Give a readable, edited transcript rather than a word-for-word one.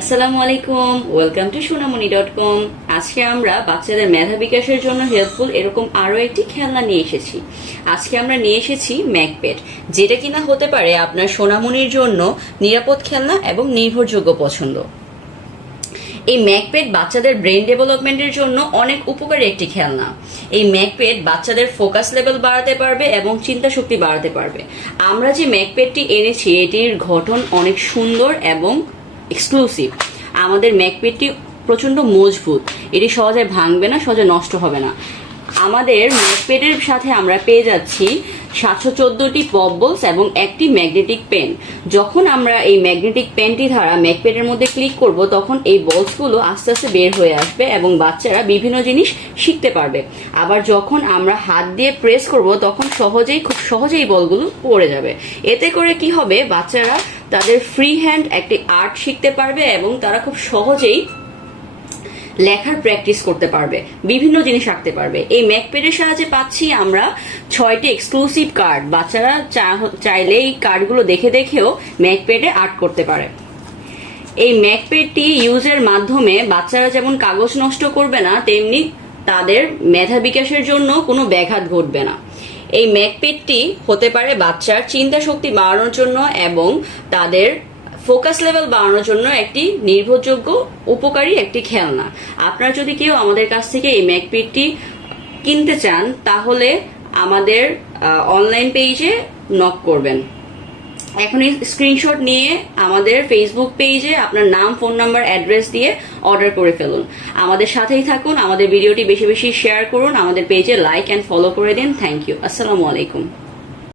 আসসালামু আলাইকুম, welcome to সোনামণি.com। আজকে আমরা বাচ্চাদের মেধা বিকাশের জন্য হেল্পফুল এরকম আরো একটি খেলনা নিয়ে এসেছি। আজকে আমরা নিয়ে এসেছি ম্যাকপ্যাড, যেটা কিনা হতে পারে আপনার সোনামণির জন্য নিরাপদ খেলনা এবং নির্ভরযোগ্য পছন্দ। এই ম্যাকপ্যাড বাচ্চাদের ব্রেন ডেভেলপমেন্টের জন্য অনেক উপকারী একটি খেলনা। এই ম্যাকপ্যাড বাচ্চাদের ফোকাস লেভেল বাড়াতে পারবে এবং চিন্তা শক্তি বাড়াতে পারবে। আমরা যে ম্যাকপ্যাডটি এনেছি এটির গঠন অনেক সুন্দর এবং এক্সক্লুসিভ। আমাদের ম্যাকপ্যাডটি প্রচন্ড মজবুত, এটি সহজে ভাঙবে না, সহজে নষ্ট হবে না। আমাদের ম্যাকপ্যাডের সাথে আমরা পেয়ে যাচ্ছি 714টি পপবলস এবং একটি ম্যাগনেটিক পেন। যখন আমরা এই ম্যাগনেটিক পেনটি দ্বারা ম্যাকপ্যাডের মধ্যে ক্লিক করব তখন এই বলসগুলো আস্তে আস্তে বের হয়ে আসবে এবং বাচ্চারা বিভিন্ন জিনিস শিখতে পারবে। আবার যখন আমরা হাত দিয়ে প্রেস করব তখন খুব সহজেই বলগুলো পড়ে যাবে। এতে করে কি হবে, বাচ্চারা তাদের ফ্রি হ্যান্ড একটি আর্ট শিখতে পারবে এবং তারা খুব সহজেই লেখার প্র্যাকটিস করতে পারবে, বিভিন্ন জিনিস আঁকতে পারবে। এই ম্যাকপ্যাডের সাহায্যে পাচ্ছি আমরা 6টি এক্সক্লুসিভ কার্ড। বাচ্চারা চাইলে এই কার্ডগুলো দেখে দেখেও ম্যাকপ্যাডে আর্ট করতে পারে। এই ম্যাকপ্যাডটি ইউজের মাধ্যমে বাচ্চারা যেমন কাগজ নষ্ট করবে না, তেমনি তাদের মেধা বিকাশের জন্য কোনো ব্যাঘাত ঘটবে না। এই ম্যাকপ্যাডটি হতে পারে বাচ্চার চিন্তা শক্তি বাড়ানোর জন্য এবং তাদের ফোকাস লেভেল বাড়ানোর জন্য একটি নির্ভরযোগ্য উপকারী একটি খেলনা। আপনারা যদি কেউ আমাদের কাছ থেকে এই ম্যাকপ্যাডটি কিনতে চান তাহলে আমাদের অনলাইন পেজে নক করবেন। এখনই স্ক্রিনশট নিয়ে আমাদের ফেসবুক পেজে আপনার নাম, ফোন নাম্বার, অ্যাড্রেস দিয়ে অর্ডার করে ফেলুন। আমাদের সাথেই থাকুন, আমাদের ভিডিওটি বেশি বেশি শেয়ার করুন, আমাদের পেজে লাইক অ্যান্ড ফলো করে দিন। Thank you. আসসালামু আলাইকুম।